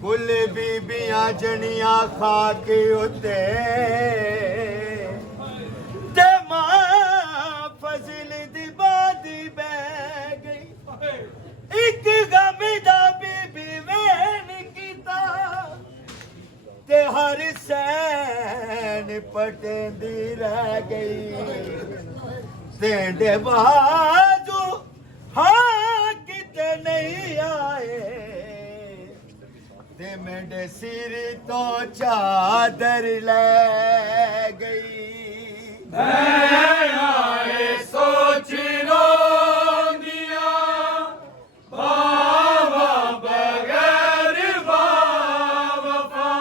कुल बीबियां जनिया खा के उते ते मां फजल दी बादी बह गई। एक गम दा बीबी वैन कीता ते हर सैन पटेंदी रह गई। तेंडे बाजू हाँ किते नहीं आए ते मेरे सिर तो चादर ले गई। आए सोच रोंदिया बाबा बगैर बावफा,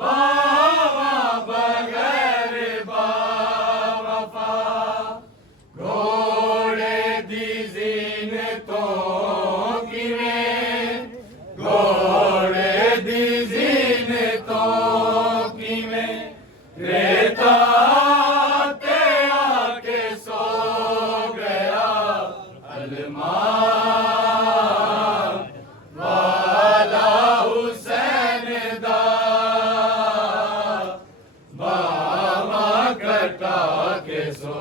बाबा बगैर बावफा। घोड़े दी ज़ीनतों किवें, घोड़े दी ज़ीनतों किवें, रेता ते आके सो गया अलमां वाला हुसैन दा बावा कटा के सो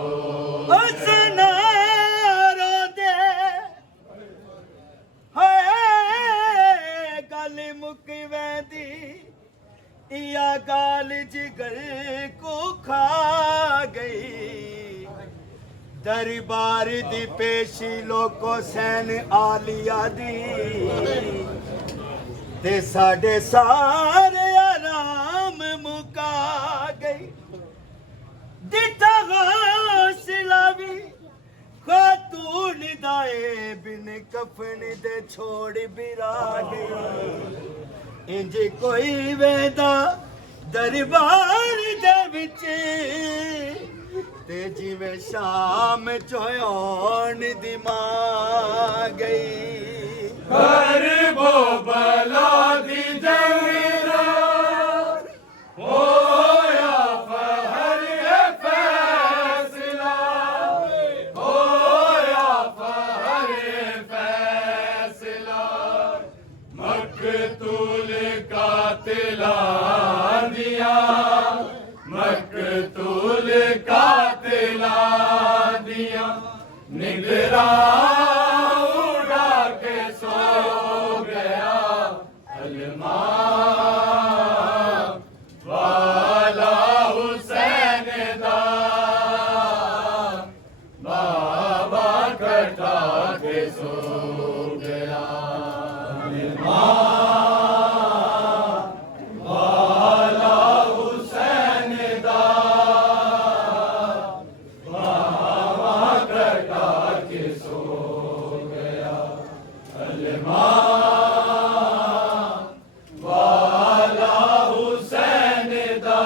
या गाल जिगर को खा गई। दरबार दी पेशी लोको सैन आलिया दी ते साडे सारे आराम मुका गई। दिता हौसला भी खातून दाए बिन कफन दे छोड़ बिरा गई। इंज कोई वेदा दरबार दे विच ते जिवें शाम चोन दी मां गई। कर वो बला दी जंगरा होया फहर फैसला, होया फहर फैसला। मकतूल कातिला दिया, मकतूल कातिला दिया। निगरा उड़ा के सो गया अलमां वाला हुसैन दा बाबा कटा के सो गया अलमां वाला हुसैन दा बाबा कटा के सो गया अलमां वाला हुसैन दा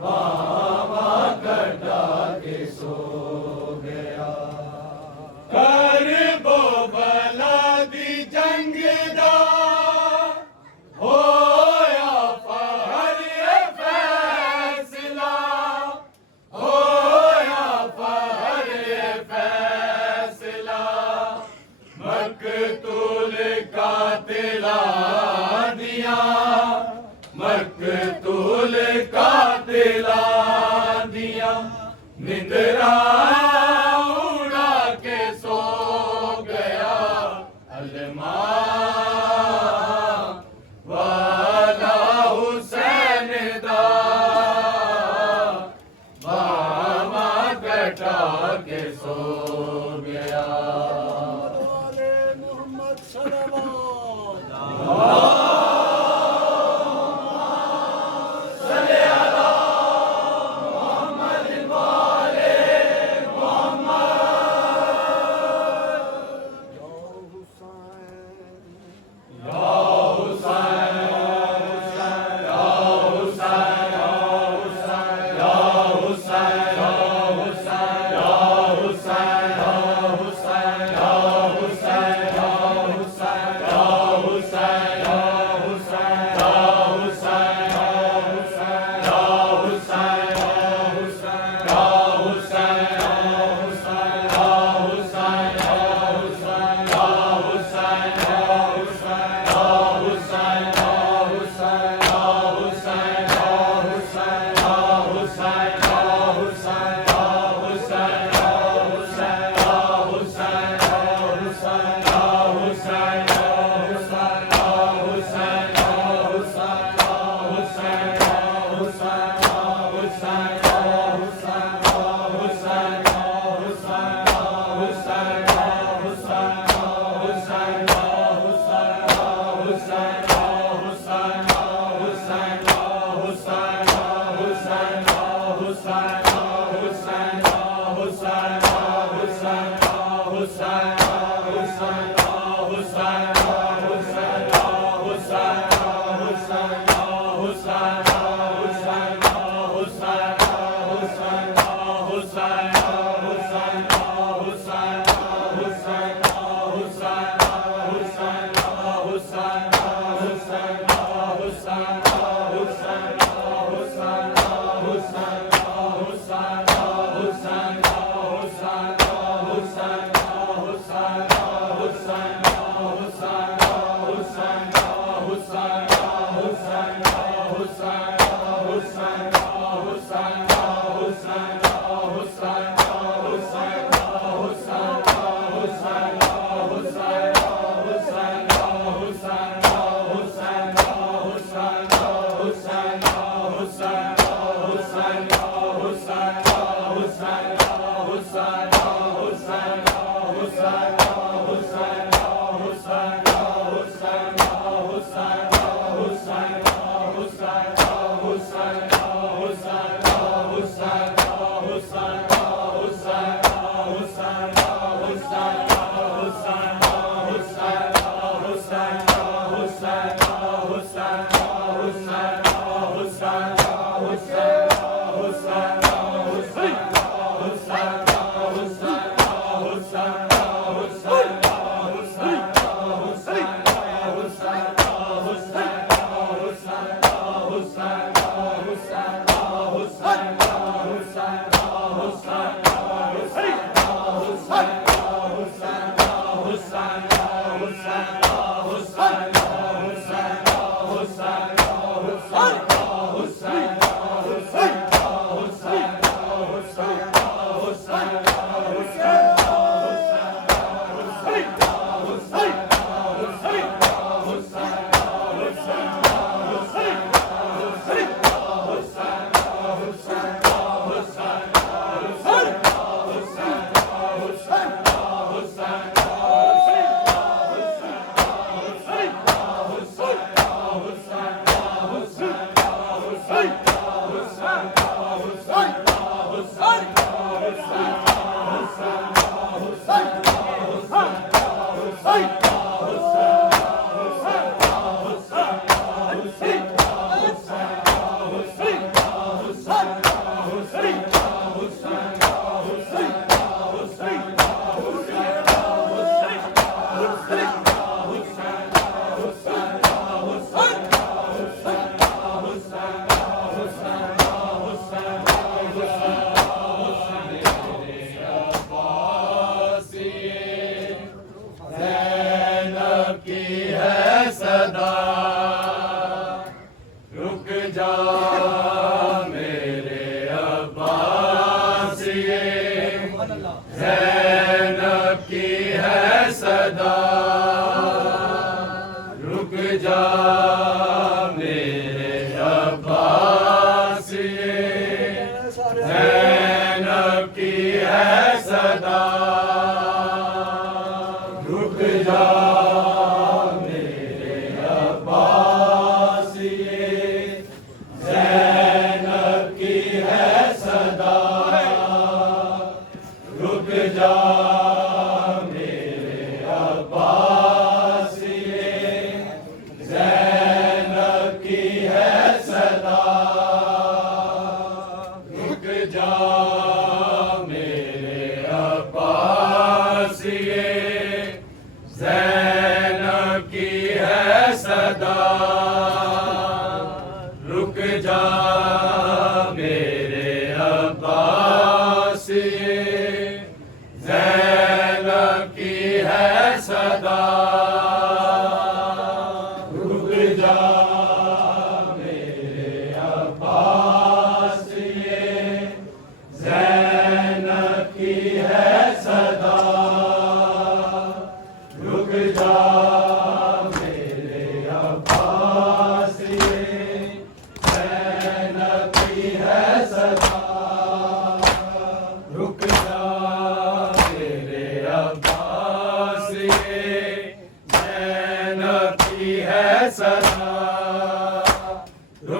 बाबा कटा के सो गया। कर बो बला दी जंग दा होया फहर फैसला, होया फहर फैसला। मकतूल कातिला दिया, मकतूल कातिला दिया। निंदरा उड़ा के सो गया अलमां वाला हुसैन दा बाबा कटा के सो गया। मोहम्मद सल्लल्लाहु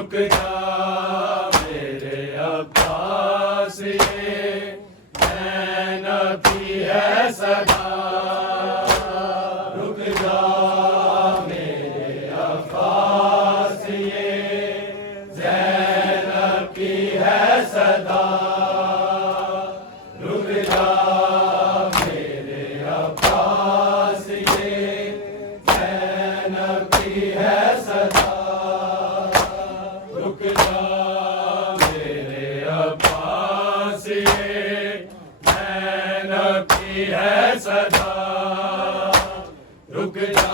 रुक जा मेरे अब्बास ये ज़ैनब की है सदा रुक जा मेरे अब्बास ये ज़ैनब की है सदा रुक जा मेरे अब्बास ये ज़ैनब की है सदा रुक जा मेरे अब्बास ये ज़ैनब की है सदा रुक जा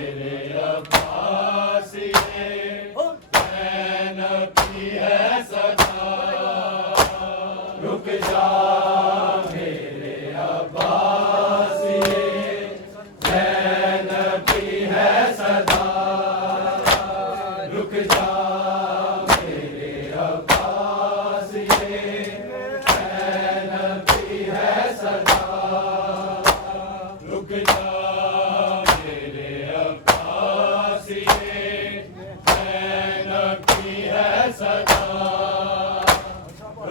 मेरे अब्बास ये ज़ैनब की है सदा रुक जा मेरे अब्बास ये ज़ैनब की है सदा रुक जा मेरे अब्बास ये ज़ैनब की है सदा रुक जा मेरे अब्बास ये ज़ैनब की है सदा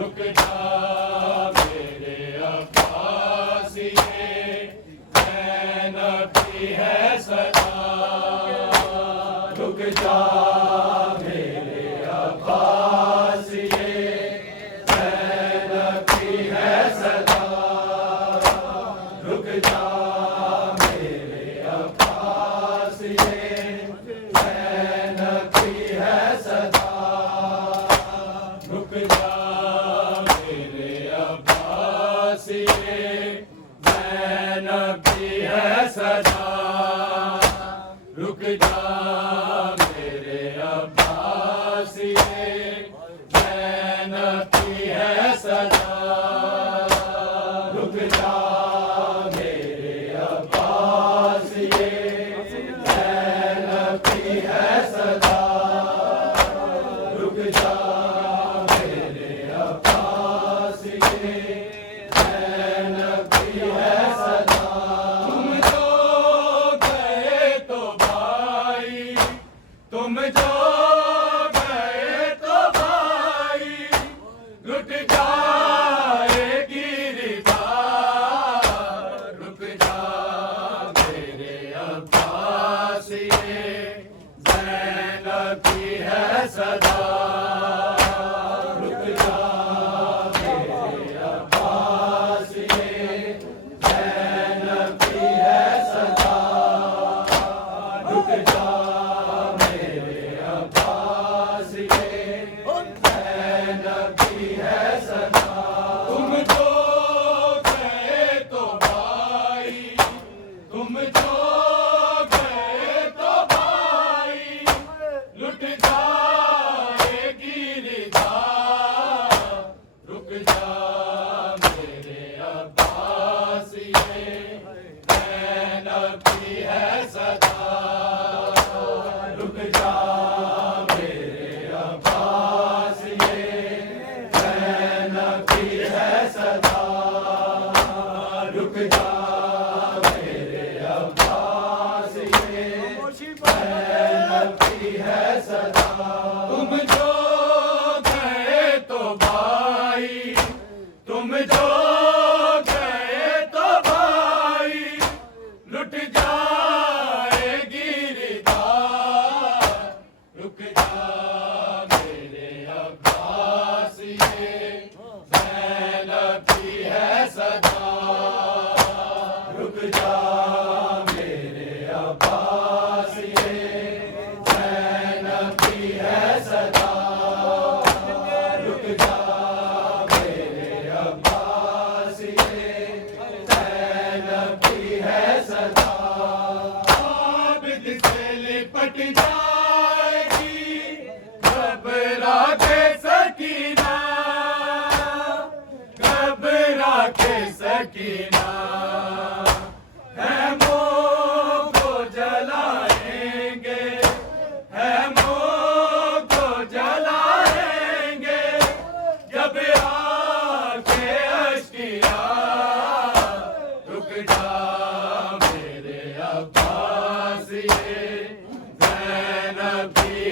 रुक जा मेरे अब्बास ये ज़ैनब की है सदा रुक जा मेरे अब्बास ये ज़ैनब की है सदा रुक जा मेरे अब्बास ये ज़ैनब की है सदा रुक जा मेरे अब्बास ये ज़ैनब की है सदा रुक जा मेरे अब्बास ये ज़ैनब की है सदा रुक जा मेरे अब्बास ये ज़ैनब की है सदा रुक जा मेरे अब्बास ये ज़ैनब की है सदा तुम जो गए तो भाई तुम जो गए तो भाई लुट जाएगी रिदा रुक जा मेरे अब्बास ये ज़ैनब की है सदा रुक जा मेरे अब्बास ये ज़ैनब की है सदा रुक जा मेरे अब्बास ये ज़ैनब की है सदा तुम जो गए तो भाई तुम जो गए तो भाई लुट जाएगी रिदा रुक जा मेरे अब्बास ये ज़ैनब की है सदा रुक जा मेरे अब्बास ये ज़ैनब की है सदा रुक जा मेरे अब्बास ये ज़ैनब की है सदा तुम जो गए तो भाई तुम जो गए तो भाई लुट जाएगी रिदा रुक जा मेरे अब्बास ये ज़ैनब की है सदा रुक जा मेरे अब्बास ये ज़ैनब की है सदा रुक जा मेरे अब्बास ये ज़ैनब की है सदा आबिद से लिपट जाएगी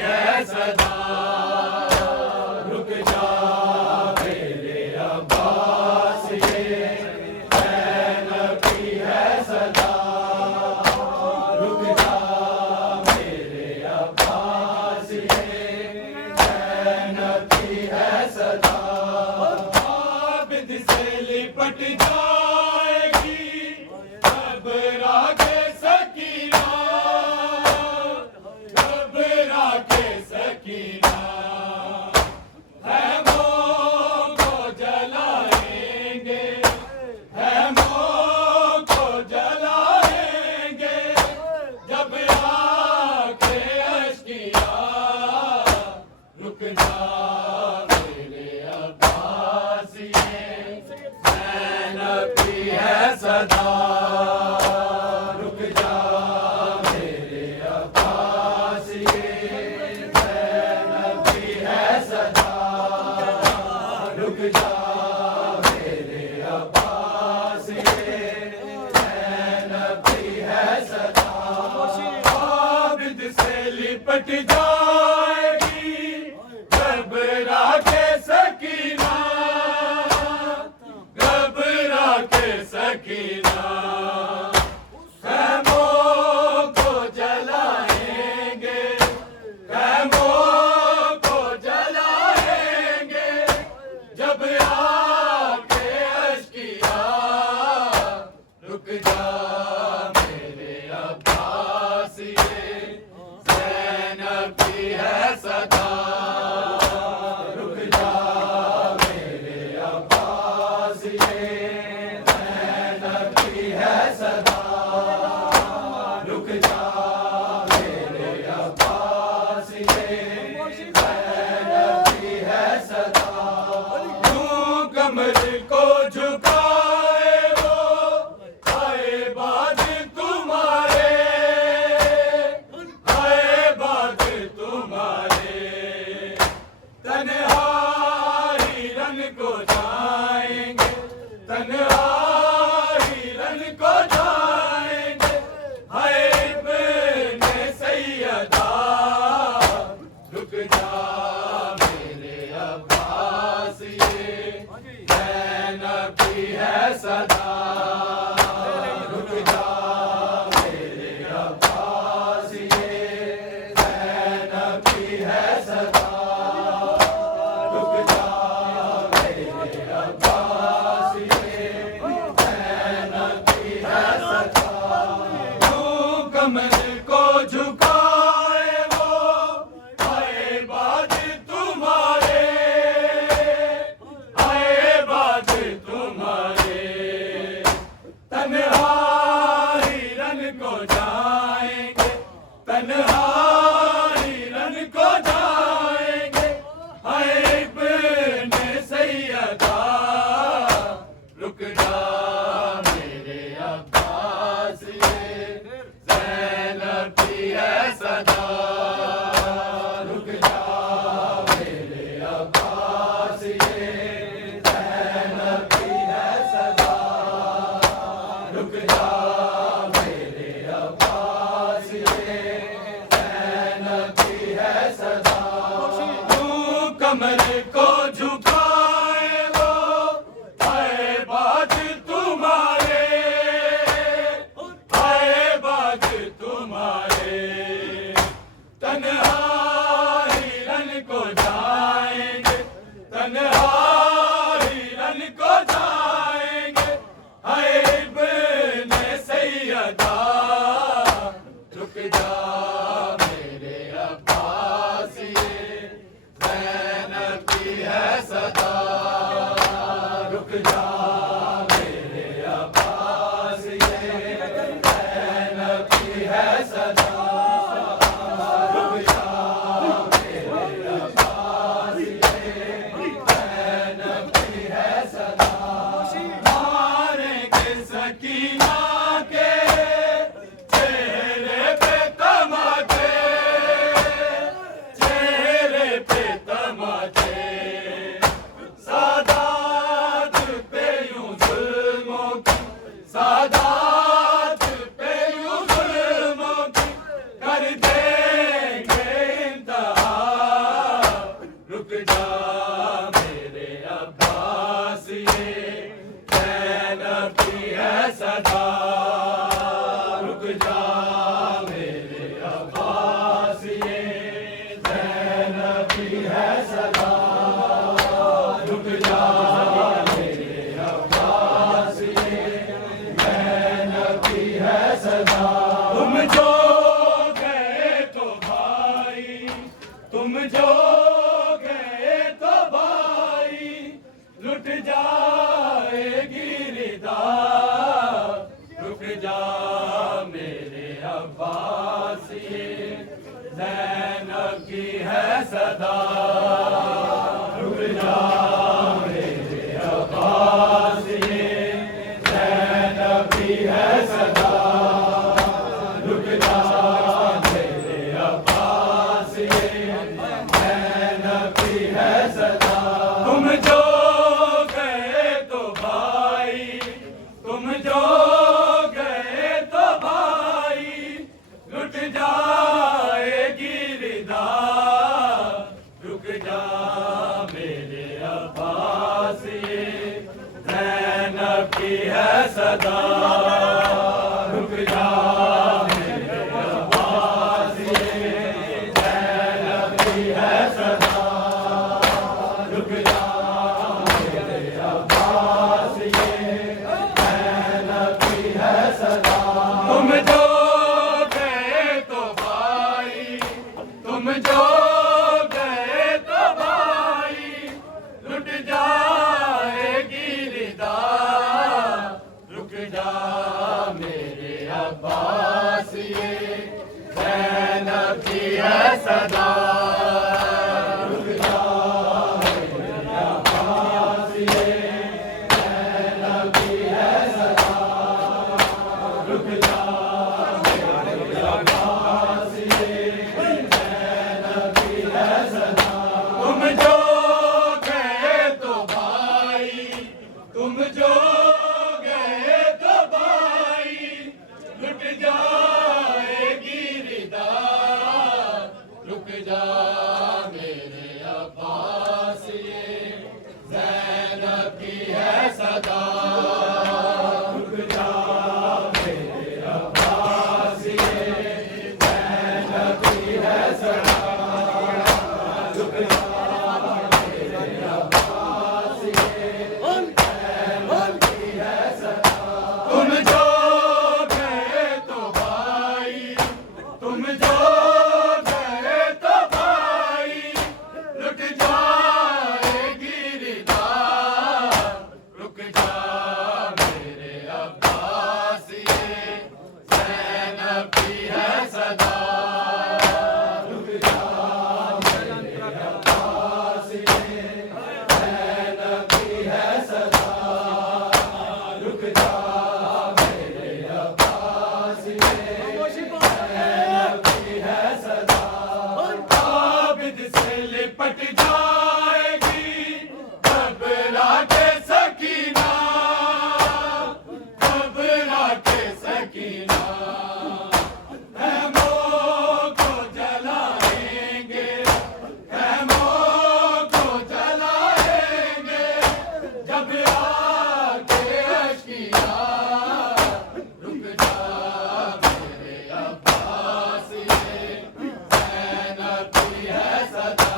है सदा, रुक जा मेरे अब्बास, ये नबी है सदा, रुक जा मेरे अब्बास, ये नबी है सदा। आबिद से लिपट जाएगी घबरा के सकीना, घबरा के सकीना, हैमों को जलाएंगे, हैमों को जलाएंगे, जब आके अश्किया, रुक जा मेरे अब्बास, ये नबी है सदा, रुक जा मेरे अब्बास, ये नबी है सदा, रुक जा मेरे अब्बास, ये नबी है सदा। आबिद से लिपट जाएगी घबरा के सकीना, घबरा के सकीना, खैमों को जलाएंगे, खैमों को जलाएंगे, जब आके अश्किया, रुक जा मेरे अब्बास, ये नबी है सदा, रुक जा मेरे अब्बास, ये नबी है सदा, रुक जा मेरे अब्बास, ये नबी है सदा। तू कमर को झुकाए वो आए बाद तुम्हारे, आए बाद तुम्हारे, तन्हाई रन को जाएंगे, तन्हाई रन को जाएंगे, हाय इब्ने सैयदा, रुक जा मेरे अब्बास, ये नबी है सदा, रुक जा मेरे अब्बास, ये नबी है सदा, रुक जा मेरे अब्बास, ये नबी है सदा। तू कमर को झुकाए वो आए बाद तुम्हारे, आए बाद तुम्हारे, तन्हाई रन को जाएंगे, तन्हाई रन को जाएंगे, हाय इब्ने सैयदा, रुक जा मेरे अब्बास, ये नबी है सदा, रुक जा मेरे अब्बास, ये नबी है सदा, रुक जा मेरे अब्बास, ये नबी है सदा। तू कमर को झुकाए वो आए बाद तुम्हारे, आए बाद तुम्हारे, तन्हाई रन को जाएंगे, तन्हाई रन को जाएंगे, हाय इब्ने सैयदा, रुक जा मेरे अब्बास, तुम जो गए तो भाई लुट जाएगी रिदा, रुक जा मेरे अब्बास ये ज़ैनब की है सदा, रुक जा मेरे अब्बास ये ज़ैनब की है सदा, रुक जा मेरे अब्बास ये ज़ैनब की है सदा। तुम जो गए तो भाई, तुम जो गए तो भाई लुट जाएगी रिदा, रुक जा मेरे अब्बास ये ज़ैनब की है सदा, रुक जा मेरे अब्बास ये ज़ैनब की है सदा, रुक जा मेरे अब्बास ये ज़ैनब की है सदा। तुम जो गए तो भाई, तुम जो गए तो भाई लुट जाएगी रिदा, रुक जा मेरे अब्बास ये ज़ैनब की है सदा, रुक जा मेरे अब्बास ये ज़ैनब की है सदा, रुक जा मेरे अब्बास ये ज़ैनब की है सदा। तुम जो गए तो भाई, तुम जो गए तो भाई लुट जाएगी रिदा, रुक जा मेरे अब्बास ये ज़ैनब की है सदा, रुक जा मेरे अब्बास ये ज़ैनब की है सदा, रुक जा मेरे अब्बास ये ज़ैनब की है सदा। तुम जो गए तो भाई, तुम जो गए तो भाई लुट जाएगी रिदा, रुक जा मेरे अब्बास ये ज़ैनब की है सदा, रुक जा मेरे अब्बास ये ज़ैनब की है सदा, रुक जा मेरे अब्बास ये ज़ैनब की है सदा। आबिद से लिपट जाएगी घबरा के सकीना, घबरा के सकीना, खैमों को जलाएंगे, खैमों को जलाएंगे, जब आके अश्किया, रुक जा मेरे अब्बास ये ज़ैनब की है सदा,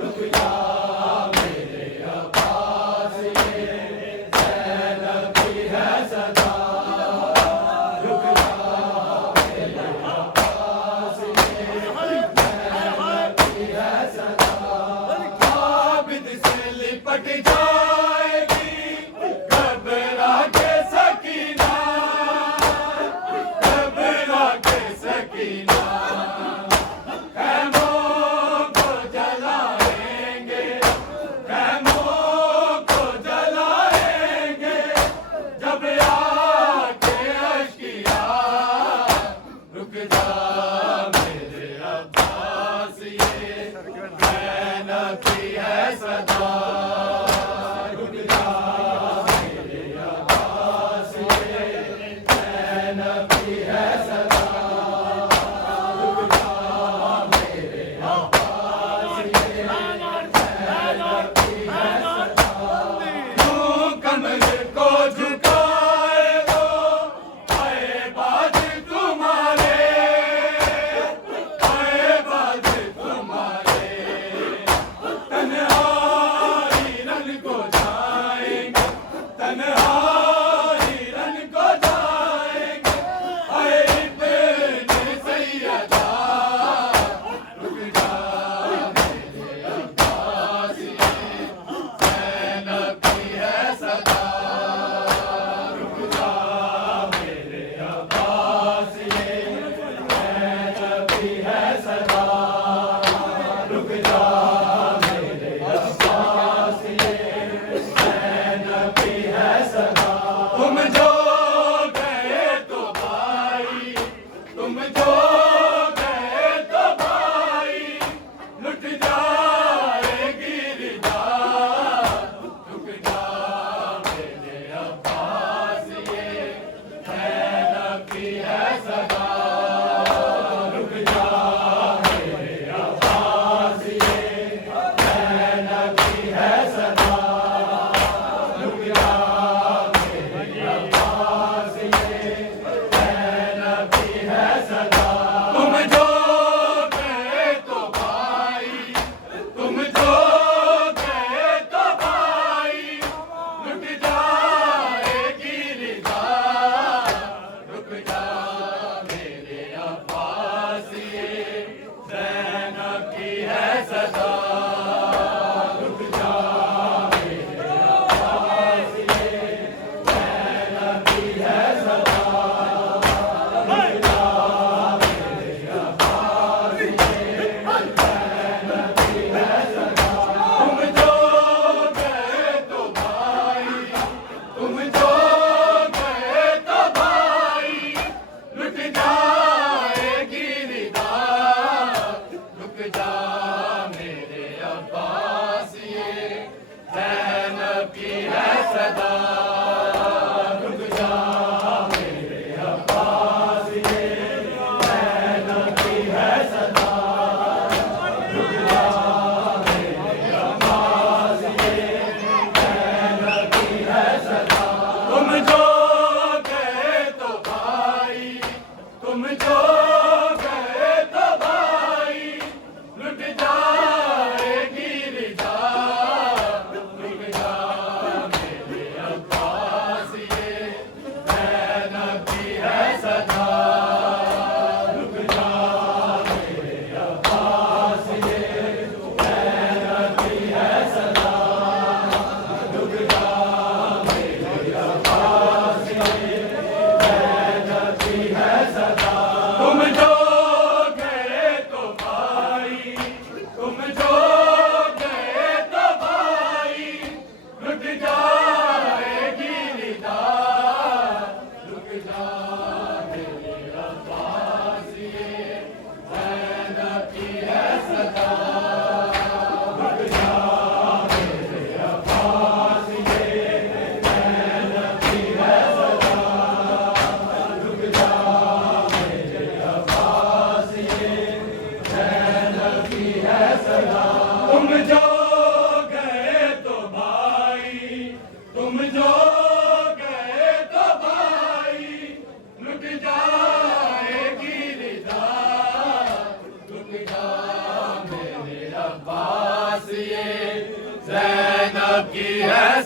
रुक जा मेरे अब्बास ये ज़ैनब की है सदा, रुक जा मेरे अब्बास ये ज़ैनब की है सदा। आबिद से लिपट जाएगी घबरा के सकीना, घबरा के सकीना, खैमों को जलाएंगे, खैमों को जलाएंगे, जब आके अश्किया, रुक जा मेरे अब्बास ये ज़ैनब की है सदा, रुक जा मेरे अब्बास ये ज़ैनब की है सदा, रुक जा मेरे अब्बास ये ज़ैनब की है सदा। यूं कमर को झुकाए वो आए बाज तुम्हारे, आए बाज तुम्हारे, तन्हाई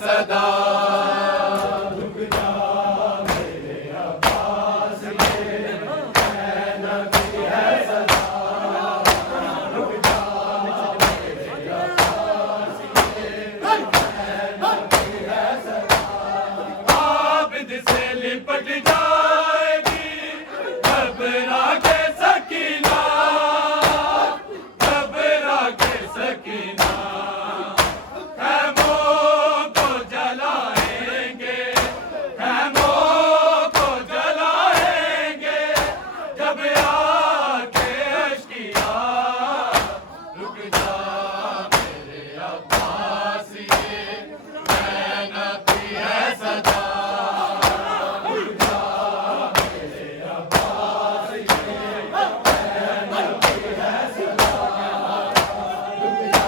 सदा रुक जा मेरे अब्बास ये नबी है सदा रुक जा मेरे अब्बास ये नबी है सदा आबिद से लिपट जाएगी घबरा के सकीना घबरा के सकीना खैमों को जलाएंगे खैमों को जलाएंगे जब आके अश्किया रुक जा मेरे अब्बास ये नबी है सदा रुक जा मेरे अब्बास ये नबी है सदा रुक जा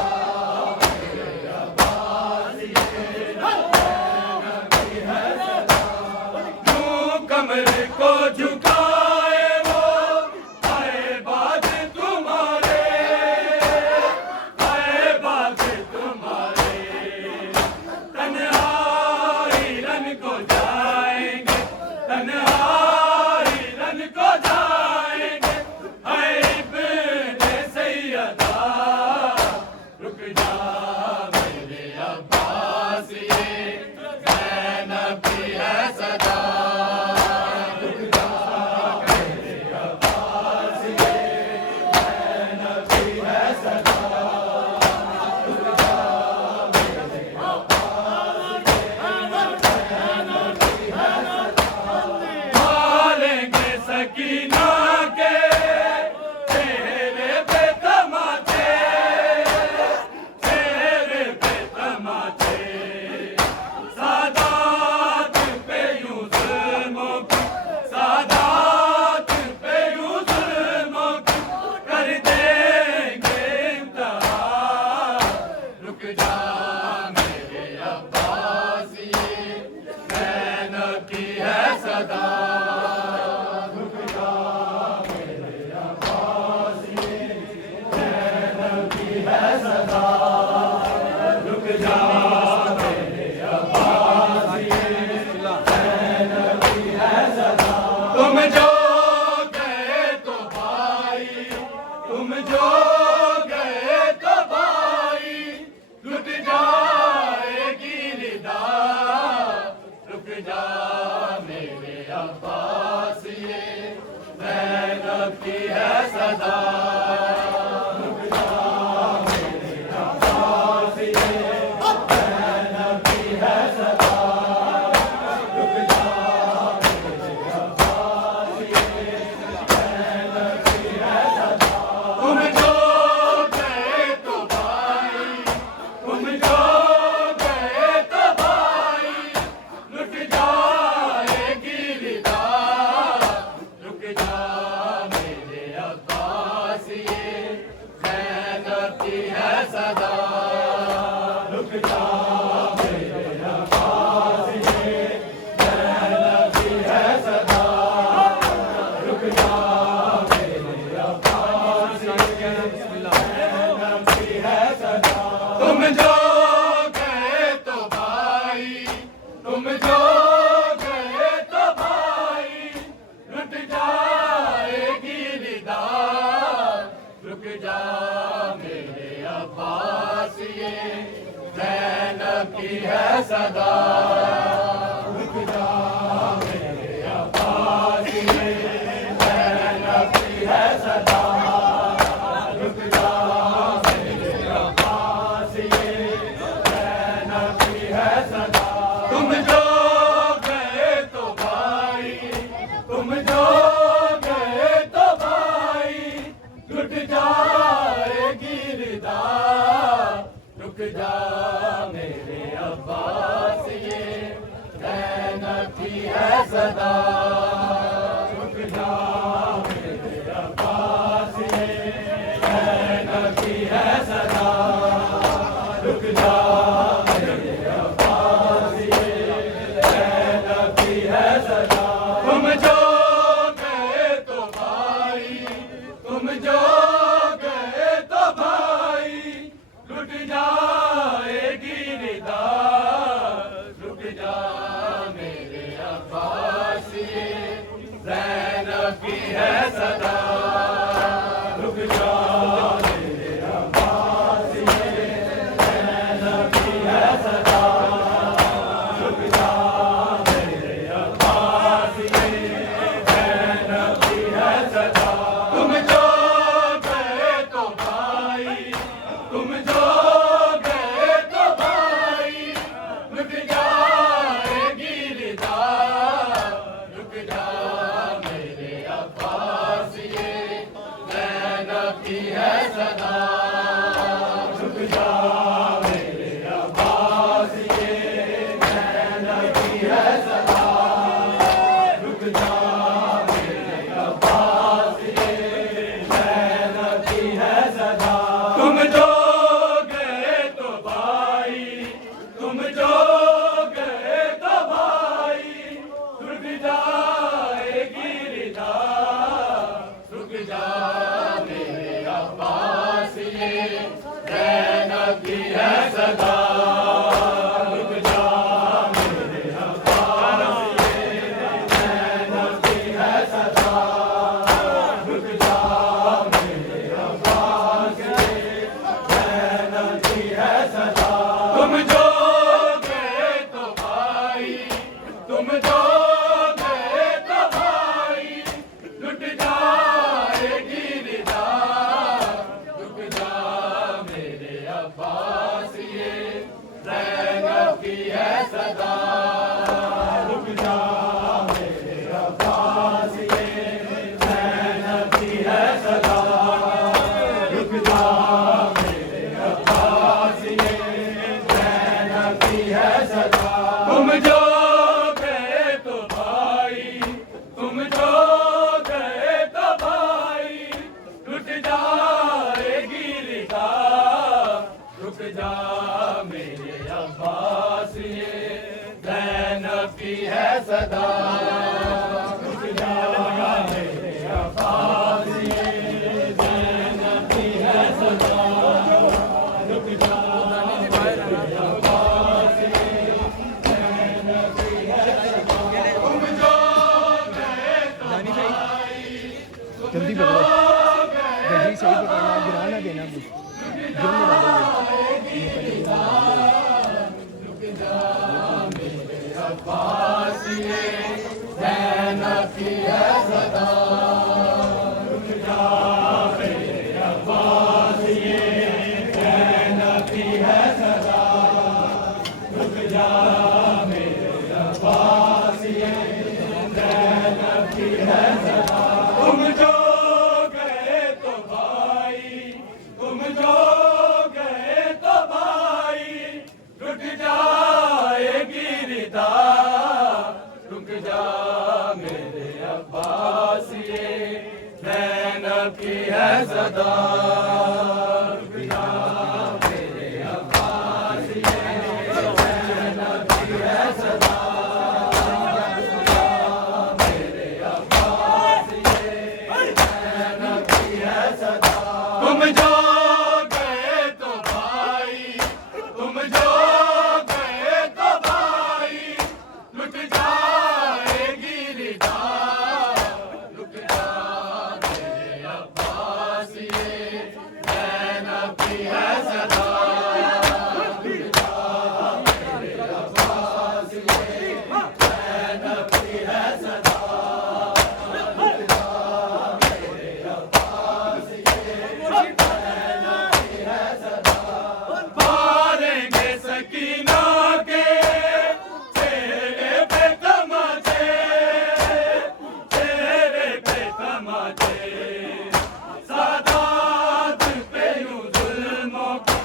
मेरे अब्बास ये नबी है सदा यूं कमर को झुकाए वो आए बात तुम्हारे आए बात तुम्हारे तन्हाई रन को जाएंगे तन्हाई रन को जाएंगे हाय इब्ने सैयदा रुक जा मेरे अब्बास ये नबी है सदा रुक जा मेरे अब्बास ये नबी है सदा रुक जा मेरे अब्बास ये नबी है सदा मारेंगे सकीना के चेहरे पे तमाचे चेहरे पे तमाचे सादात पे यूं जुल्मों की सादात पे यूं जुल्मों की कर देंगे इंतहा रुक जा मेरे अब्बास ये नबी है सदा रुक जा मेरे अब्बास ये नबी है सदा रुक जा मेरे अब्बास ये नबी है सदा तुम जो गए तो भाई तुम जो गए तो भाई लुट जाएगी निदा रुक जा मेरे अब्बास ये नबी है सदा रुक जा मेरे अब्बास ये नबी है सदा रुक जा मेरे अब्बास ये नबी है सदा तुम जो गए तो भाई तुम जो गए तो भाई लुट जाएगी रिदा रुक जा मेरे अब्बास ये नबी है सदा रुक जा मेरे अब्बास ये नबी है सदा रुक जा मेरे अब्बास ये नबी है सदा तुम जो गए तो भाई तुम जो गए तो भाई लुट जाएगी रिदा रुक जा मेरे अब्बास ये नबी है सदा रुक जा मेरे अब्बास ये नबी है सदा रुक जा मेरे अब्बास ये नबी है सदा तुम जो गए तो भाई तुम जो गए तो भाई लुट जाएगी रिदा रुक जा मेरे अब्बास ये नबी है सदा रुक जा मेरे अब्बास ये नबी है सदा रुक जा मेरे अब्बास ये नबी है सदा तुम जो गए तो भाई तुम जो गए तो भाई लुट जाएगी रिदा ज़ैनब की है सदा। रुक जा मेरे अब्बास ज़ैनब की है सदा। रुक जा मेरे अब्बास ज़ैनब की है सदा। तुम जो गए तो भाई, तुम जो गए तो भाई, लुट जाएगी रिदा। रुक जा मेरे अब्बास ये ज़ैनब की है सदा। रुक जा मेरे अब्बास ये ज़ैनब की है सदा। रुक जा मेरे अब्बास ये ज़ैनब की है सदा। तुम जो गए तो भाई, तुम जो गए तो भाई, लुट जाएगी रिदा। रुक जा मेरे अब्बास ये ज़ैनब की है सदा। रुक जा मेरे अब्बास ये ज़ैनब की है सदा। रुक जा मेरे अब्बास ये ज़ैनब की है सदा। तुम जो गए तो भाई, तुम जल्दी जो पकड़ो, गए जल्दी सही पकड़ना, गिरा ना देना कुछ, गिर नहीं अब्बास ये ज़ैनब की है सदा। रुक जा मेरे अब्बास ये ज़ैनब की है सदा। रुक जा मेरे अब्बास ये ज़ैनब की है सदा। तुम जो गए तो भाई, तुम जो गए तो भाई, लुट जाएगी रिदा। रुक जा मेरे अब्बास ये ज़ैनब की है सदा। रुक जा मेरे अब्बास ये ज़ैनब की है सदा। मेरे अब्बास ये ज़ैनब की है सदा। तुम जो गए तो भाई, तुम जो गए तो भाई, लुट जाएगी रिदा। रुक जा मेरे अब्बास ये ज़ैनब की है सदा। रुक जा मेरे अब्बास ये ज़ैनब की है सदा। रुक जा मेरे अब्बास ये ज़ैनब की है सदा। मारेंगे सकीना के चेहरे पे तमाचे, चेहरे पे तमाचे। सादात पे यूं जुल्मों को,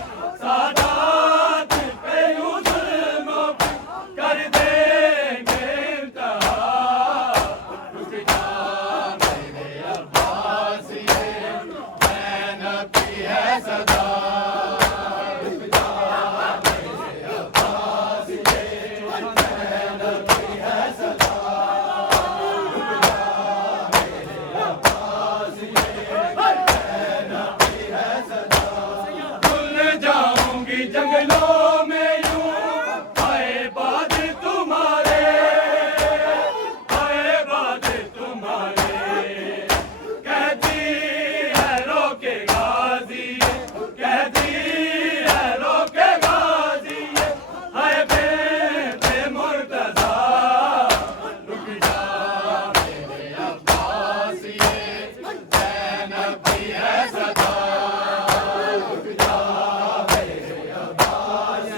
सादात पे यूं जुल्मों को कर देंगे इंतहा। रुक जा मेरे अब्बास ये ज़ैनब की है सदा। रुक जा मेरे अब्बास ये ज़ैनब की है सदा। रुक जा मेरे अब्बास ये ज़ैनब की है सदा। भूल जाऊंगी जंगलों में यूं आए बाद तुम्हारे, आए बाद तुम्हारे। कहती है रोके गाजी, कहती है रोके गाजी, हाय बेटे मुर्तज़ा। रुक जा मेरे अब्बास ये ज़ैनब की है सदा। रुक जा मेरे अब्बास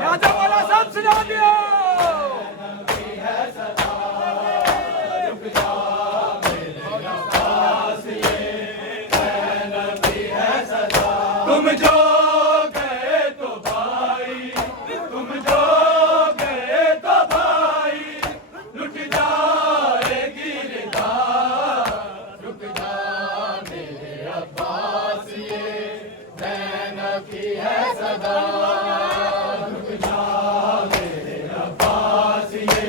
राजा वाला सब सुना दियो तुम जो गए तो भाई तुम जो गए तो भाई लुट जाएगी रिदा रुक जा मेरे अब्बास ये ज़ैनब की है सदा रुक जा मेरे अब्बास ये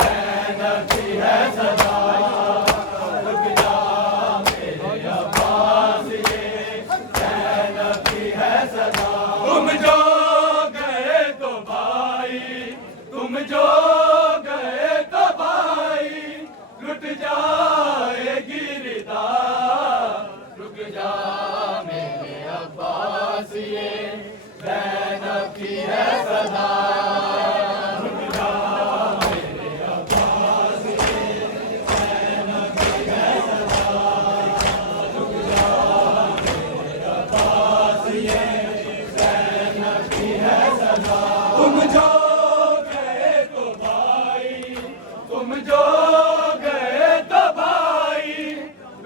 ज़ैनब की है सदा रुक जा मेरे अब्बास ये तुम जो गए तो भाई तुम जो गए तो भाई लुट जाएगी रिदा रुक जा मेरे अब्बास ये ज़ैनब की है सदा रुक जा मेरे अब्बास ये ज़ैनब की है सदा रुक जा मेरे अब्बास ये तुम जो गए तो भाई तुम जो गए तो भाई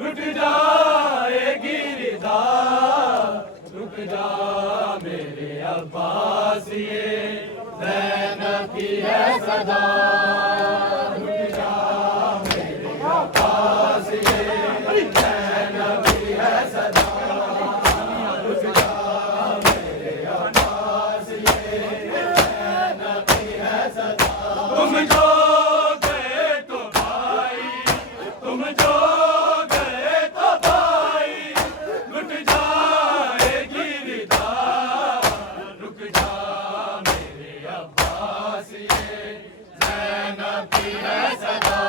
लुट जाएगी रिदा रुक जा मेरे अब्बास ये ज़ैनब की है सदा रुक जा मेरे अब्बास ये ज़ैनब की है सदा रुक जा मेरे अब्बास ये तुम जो गए तो भाई तुम जो गए तो भाई लुट जाएगी रिदा रुक जा मेरे अब्बास ये ज़ैनब की है सदा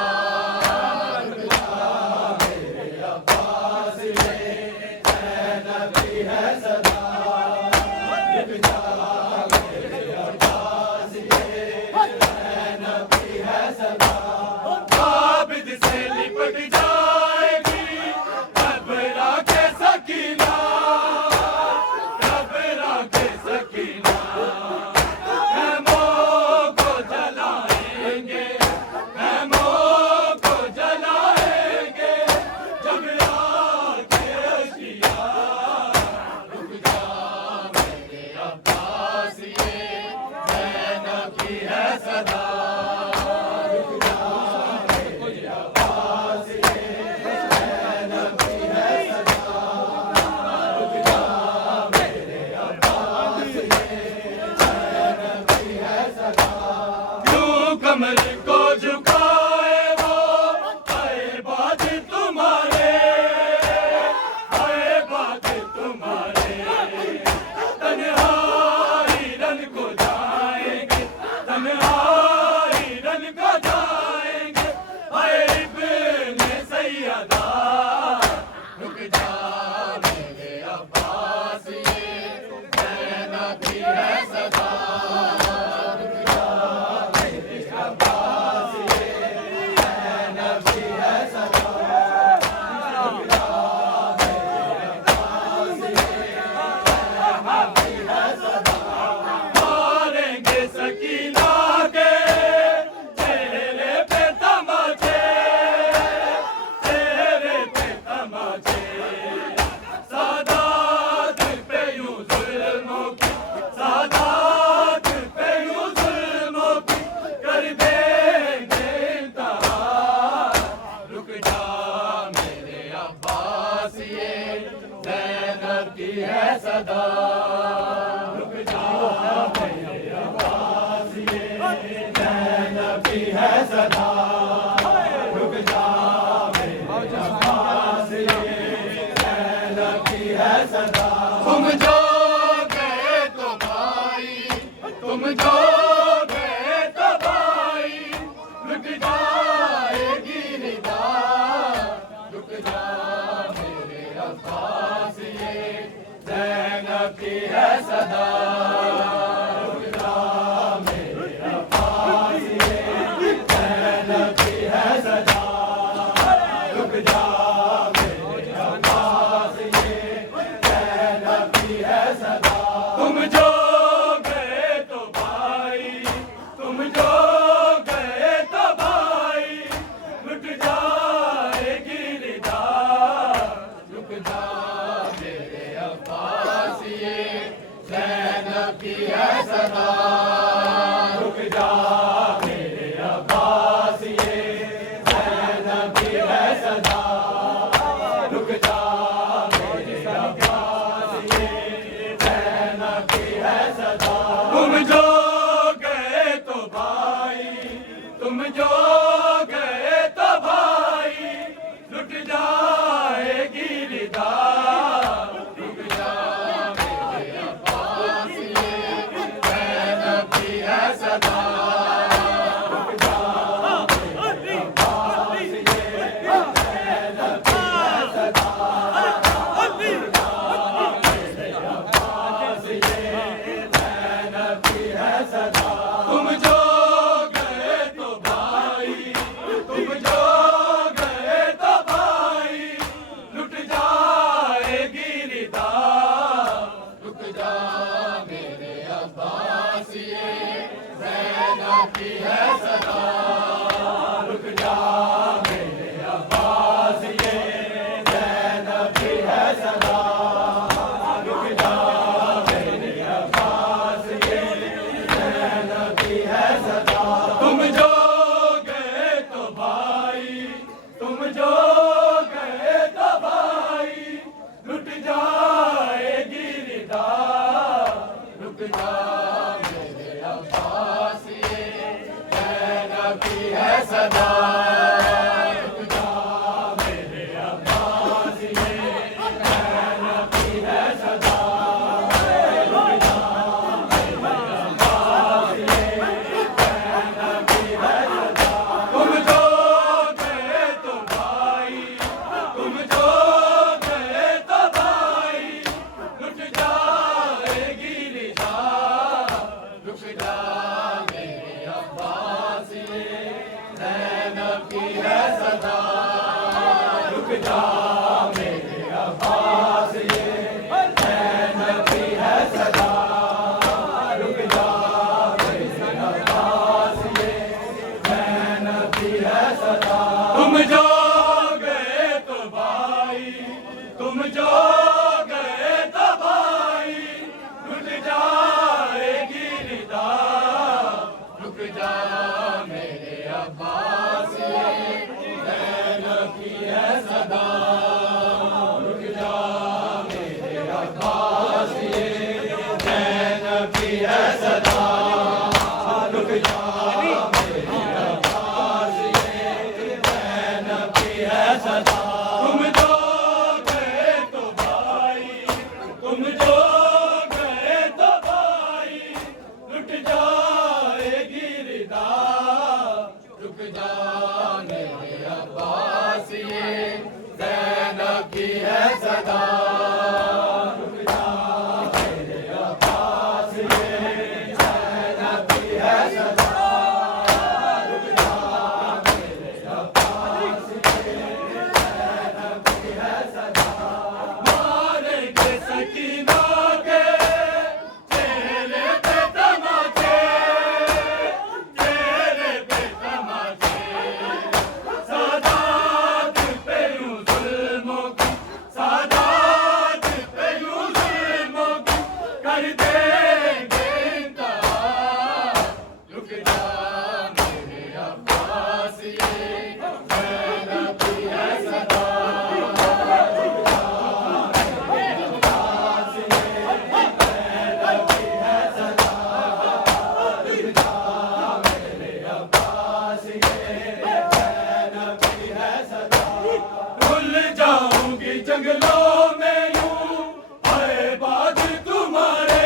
रुक जा मेरे अब्बास ये ज़ैनब की है सदा रुक जा मेरे अब्बास ये आबिद से लिपट जाएगी कबरा के सकीना कबरा के सकीना हैमों को जलाएंगे हैमों को जलाएंगे जब आके अशिया रुक जा मेरे अब्बास ये ज़ैनब की है सदा कमर को झुकाए वो आए बात तुम्हारे आए बात तुम्हारे तन्हाई रन को जाएंगे तन्हाई रन को जाएंगे आए इब्ने सैयदा रुक जा मेरे अब्बास ये ज़ैनब की है सदा की है सदा रुक जा मेरे अब्बास ये ज़ैनब की है सदा रुक जा मेरे अब्बास ये ज़ैनब की है सदा तुम जो गए तो भाई तुम जो गए तो भाई रुक जाएगी रिदा रुक जा मेरे अब्बास ये ज़ैनब की है सदा रुक जा मेरे अब्बास ये ज़ैनब की है सदा रुक जा मेरे अब्बास ये ज़ैनब की की है सदा। रुक जा मेरे अब्बास ये ज़ैनब की है सदा। रुक जा मेरे अब्बास ये ज़ैनब की है सदा। तुम जो गए तो भाई, तुम जो गए तो भाई, लुट जाएगी रिदा। रुक जा मेरे अब्बास ये ज़ैनब की है सदा। रुक जा मेरे अब्बास ये ज़ैनब की है सदा। रुक जा मेरे अब्बास ये ज़ैनब की है सदा। तुम जो गए तो भाई, तुम जो गए तो भाई, लुट जाएगी रिदा। रुक जा मेरे अब्बास ये ज़ैनब की है सदा। रुक जा मेरे अब्बास ये ज़ैनब की है सदा। रुक जा मेरे अब्बास ये ज़ैनब की है सदा। तुम जो गए तो भाई, तुम जो गए तो भाई, लुट जाएगी रिदा। रुक जा मेरे अब्बास ये ज़ैनब की है सदा। रुक जा मेरे अब्बास ये ज़ैनब की है सदा। रुक जा मेरे अब्बास ये ज़ैनब की है सदा। तुम जो गए तो भाई, तुम जो गए तो भाई, लुट जाएगी रिदा। रुक जा मेरे अब्बास ये ज़ैनब की है सदा। रुक जा मेरे अब्बास ये ज़ैनब की है सदा। रुक जा मेरे अब्बास ये ज़ैनब की है सदा। तुम जो गए तो भाई, तुम जो गए तो भाई, लुट जाएगी रिदा। रुक जा मेरे अब्बास ये ज़ैनब की है सदा। रुक जा मेरे अब्बास ये ज़ैनब की है सदा। रुक जा मेरे अब्बास ये ज़ैनब की है सदा। तुम जो गए तो भाई, तुम जो गए तो भाई, लुट जाएगी रिदा। रुक जा मेरे अब्बास ये ज़ैनब की है सदा। रुक जा मेरे अब्बास ये ज़ैनब की है सदा। रुक जा मेरे अब्बास ये ज़ैनब की है सदा। मारेंगे सकीना के चेहरे पे तमाचे, चेहरे पे तमाचे। सादात पे यूं जुल्मों की, सादात पे यूं जुल्मों की कर देंगे इंतहा। रुक जा मेरे अब्बास ये ज़ैनब की है सदा। रुक जा मेरे अब्बास ये ज़ैनब की है सदा। रुक जा मेरे अब्बास ये ज़ैनब की है सदा। भूल जाऊंगी जंगलों में यूं आए बाज तुम्हारे।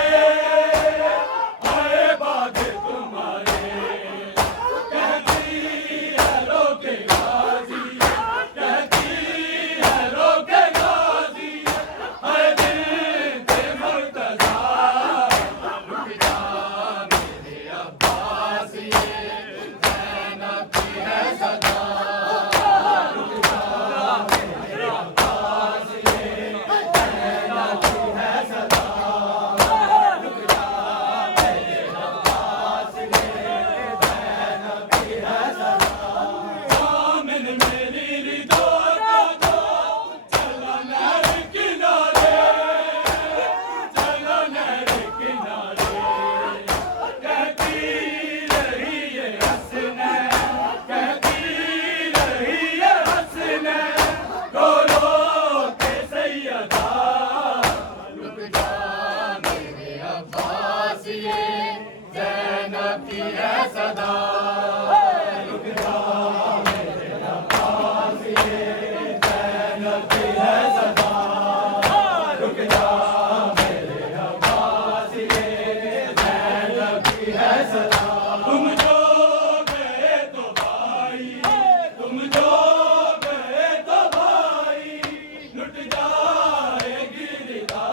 अब्बासिए ज़ैनब की है सदा रुक जा मेरे अब्बासिए ज़ैनब की है सदा रुक जा मेरे अब्बासिए ज़ैनब की है सदा तुम जो गए तो भाई तुम जो गए तो भाई लुट जाएगी रिदा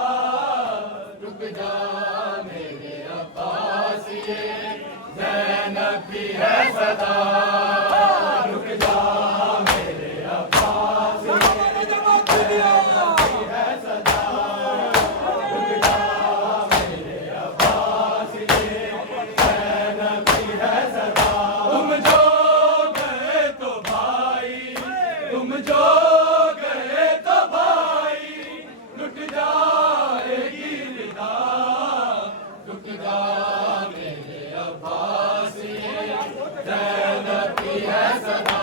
रुक जा मेरे अब्बासिए ज़ैनब की है सदा रुक जा मेरे अब्बासिए ज़ैनब की है सदा रुक जा मेरे अब्बासिए ज़ैनब की है सदा तुम जो गए तो भाई तुम जो गए तो भाई लुट जाएगी रिदा रुक जा मेरे अब्बासिए ज़ैनब की है सदा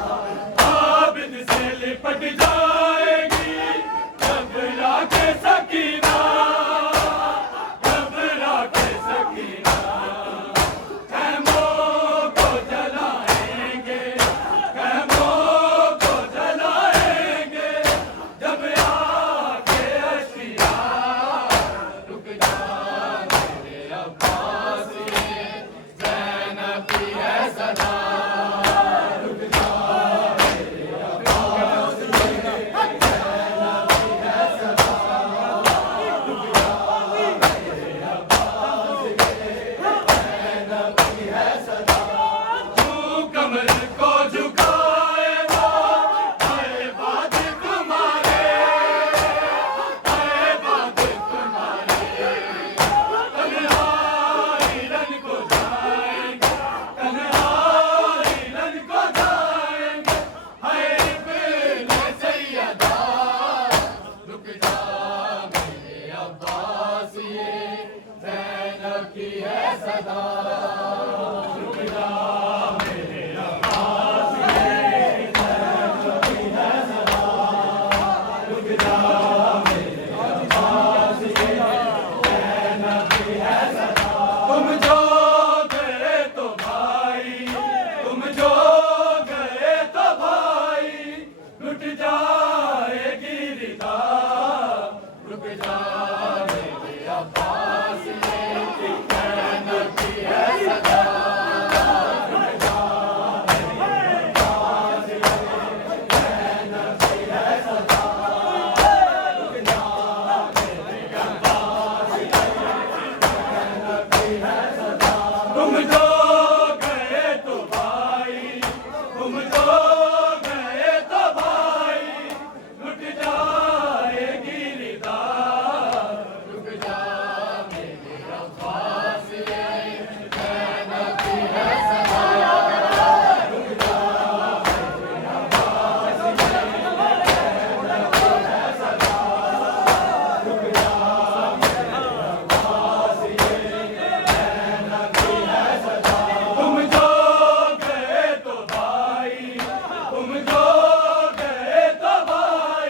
आबिद से लिपट जाएगी घबरा के सकीना घबरा के सकीना खैमों को जलाएंगे खैमों को जलाएंगे जब आके अशिया रुक जा मेरे अब्बासिए ज़ैनब की है सदा रुक जा तू कमर को झुकाए वो आए बात तुम्हारे आए बात तुम्हारे कन्हाई रन को जाएंगे कन्हाई रन को जाएंगे हाय इब्ने सैयदा रुक जा मेरे अब्बासिए ज़ैनब की है सदा रुक जा मेरे अब्बासिए ज़ैनब की है सदा रुक जा मेरे अब्बासिए ज़ैनब की है सदा तुम जो गए तो भाई तुम जो गए तो भाई लुट जाएगी रिदा रुक जा मेरे अब्बासिए ज़ैनब की है सदा रुक जा मेरे अब्बासिए ज़ैनब की है सदा रुक जा मेरे अब्बासिए ज़ैनब की है सदा तुम जो गए तो भाई तुम जो गए तो भाई लुट जाएगी रिदा रुक जा मेरे अब्बासिए ज़ैनब की है सदा रुक जा मेरे अब्बासिए ज़ैनब की है सदा रुक जा मेरे अब्बासिए ज़ैनब की है सदा तुम जो गए तो भाई तुम जो गए तो भाई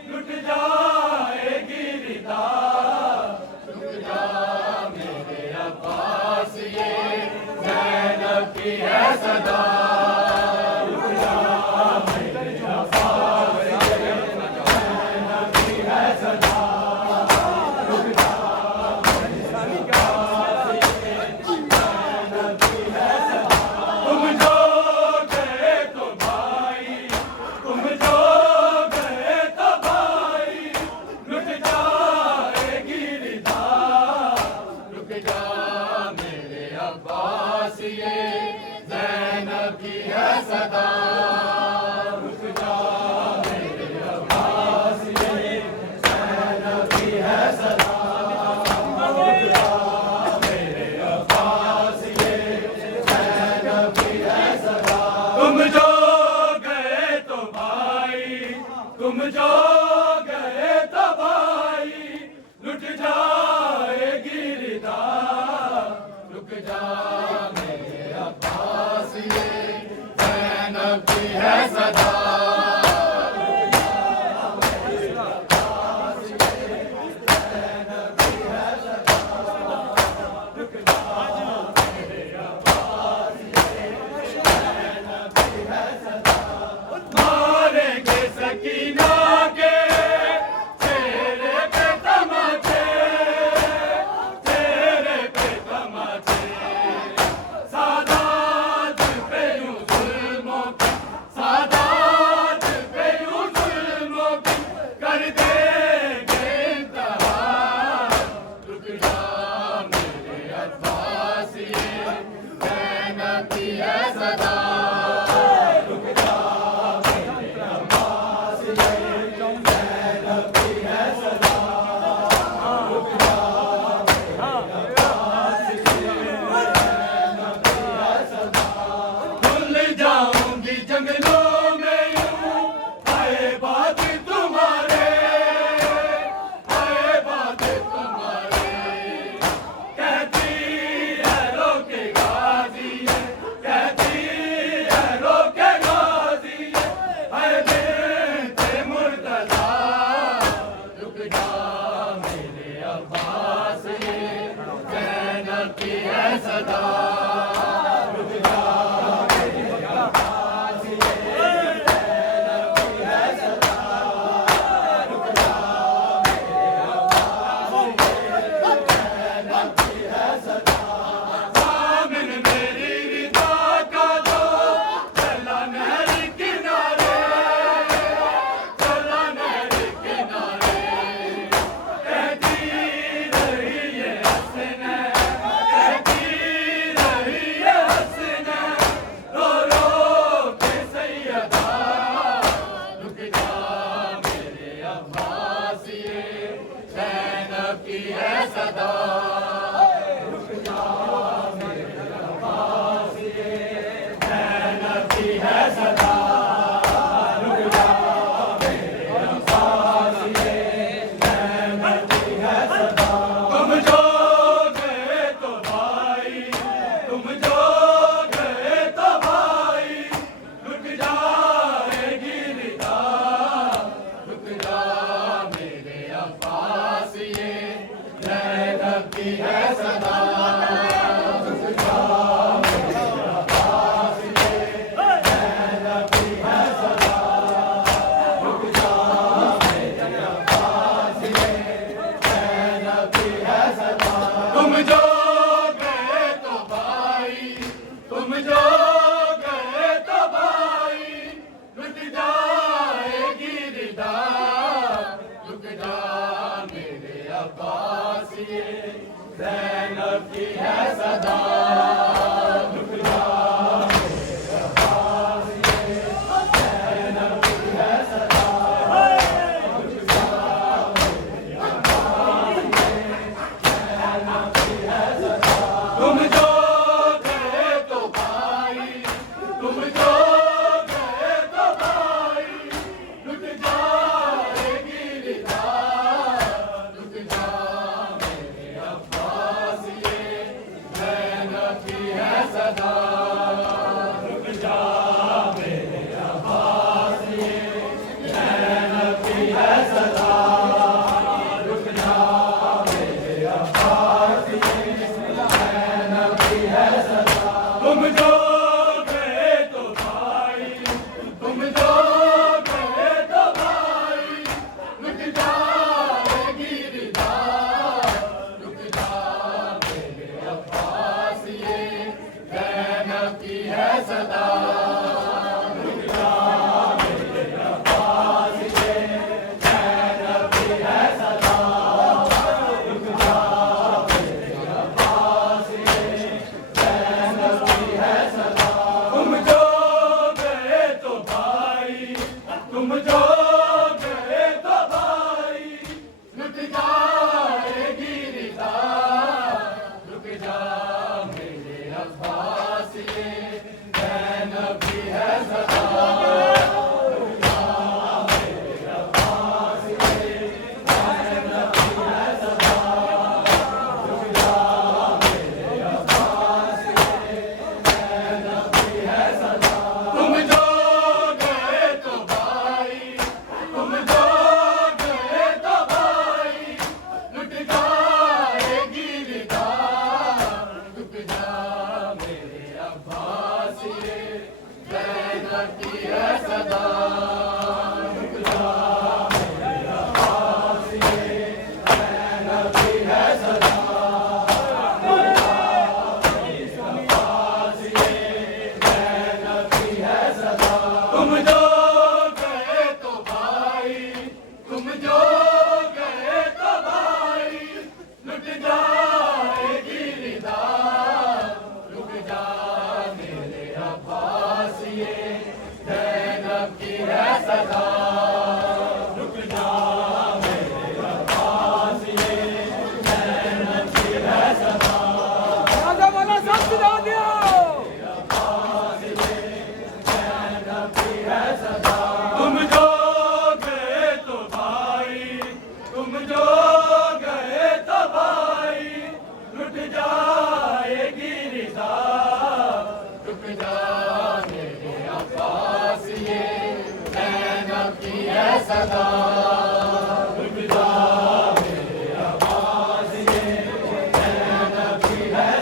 लुट जाएगी रिदा रुक जा मेरे अब्बासिए ज़ैनब की है सदा रुक जा मेरे अब्बासिए ज़ैनब की है सदा रुक जा मेरे अब्बासिए ज़ैनब की है सदा तुम जो गए तो भाई तुम जो गए तो भाई लुट जाएगी रिदा रुक जा मेरे अब्बासिए ज़ैनब की है सदा रुक जा मेरे अब्बासिए ज़ैनब की है सदा रुक जा मेरे अब्बासिए ज़ैनब की है सदा तुम जो गए तो भाई तुम जो गए तो भाई लुट जाएगी रिदा रुक सदा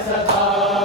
सदा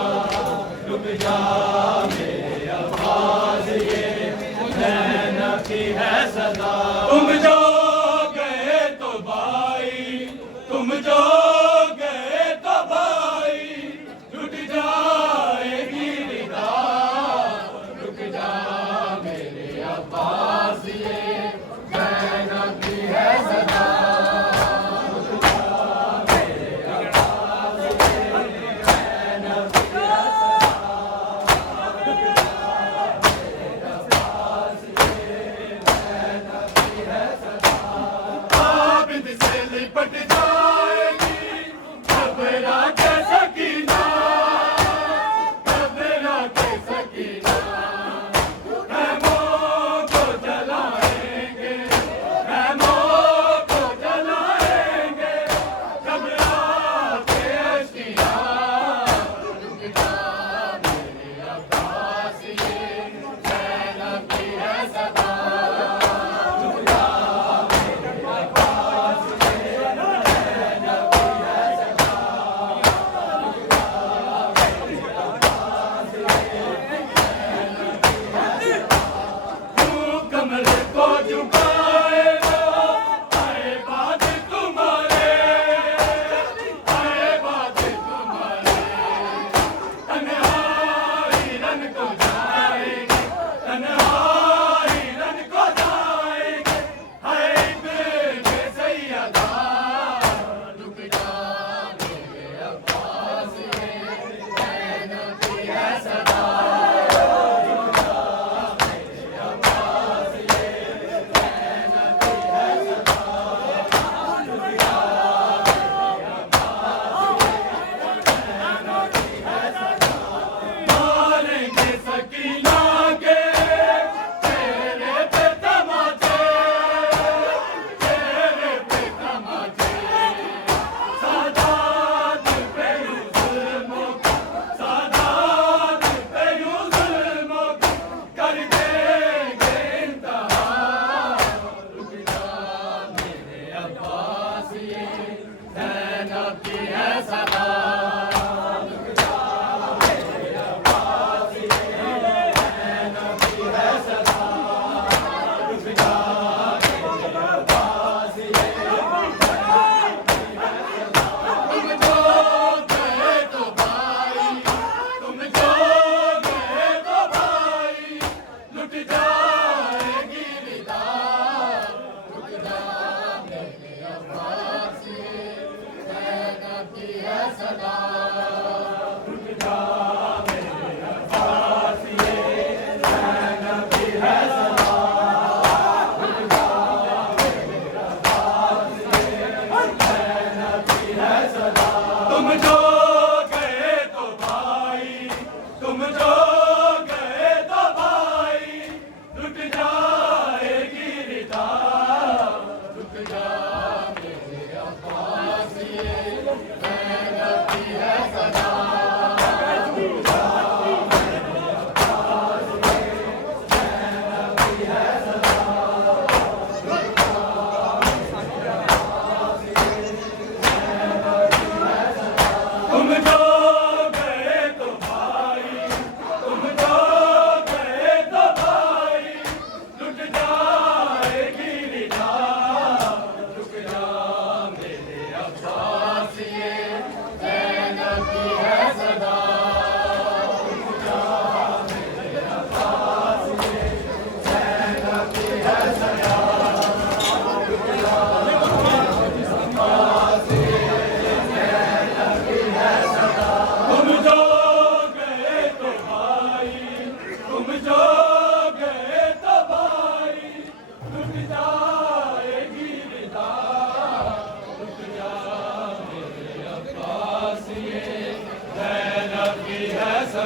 तुम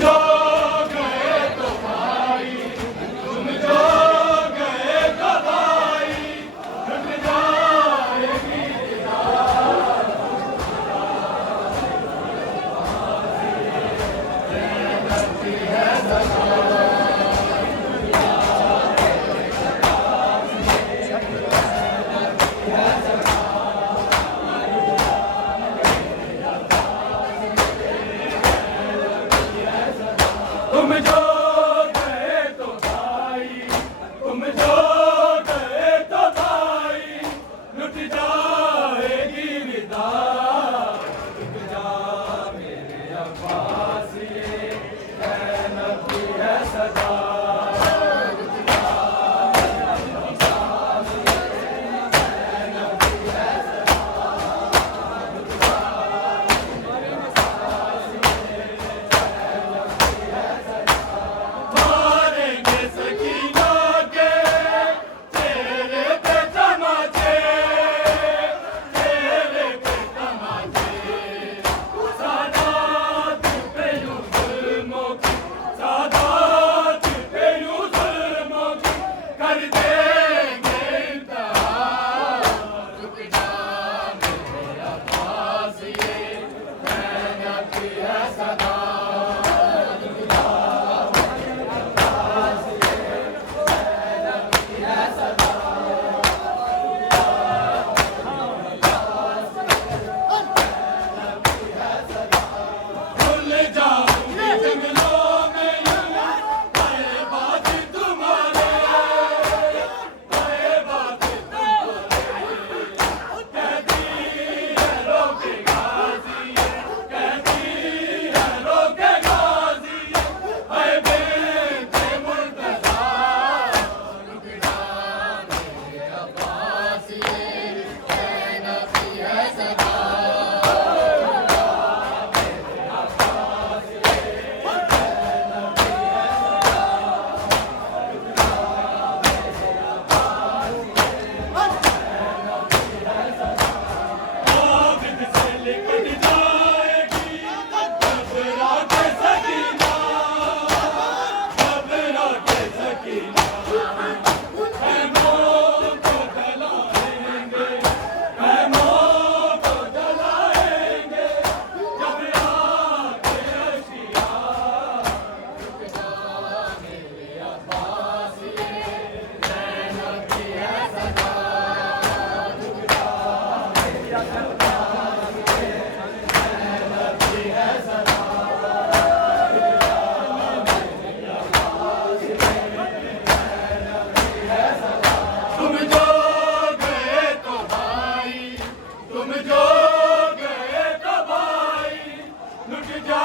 जो गए तो भाई, तुम जो गए तो भाई, लुट जाएगी तुम जो गए तो भाई, तुम जो गए तो भाई, लुट जाएगी निदा, लुट जा मेरे अब्बास, ये रहमती है सदा। मारेंगे सकीना के चेहरे पे तमाचे, चेहरे पे तमाचे, सादात पे यूं जुल्मों की, सादात पे यूं जुल्मों की कर देंगे इंतहा, रुक जा मेरे अब्बास, ये रहमती है सदा। भूल जाऊंगी जंगलों में यूं आए बात तुम्हारे, आए बात तुम्हारे, कहती है रोके गाजी, कहती है रोके गाजी, आए बेटे मुर्तजा, रुक जा मेरे अब्बास, ये रहमती है सदा। आबिद से लिपट जाएगी घबरा के सकीना, घबरा के सकीना, खैमों को जलाएंगे, खैमों को जलाएंगे, जब आके अशिया, रुक जा मेरे अब्बास, ये रहमती है सदा। तुम जो गए तो भाई, तुम जो गए तो भाई, लुट जा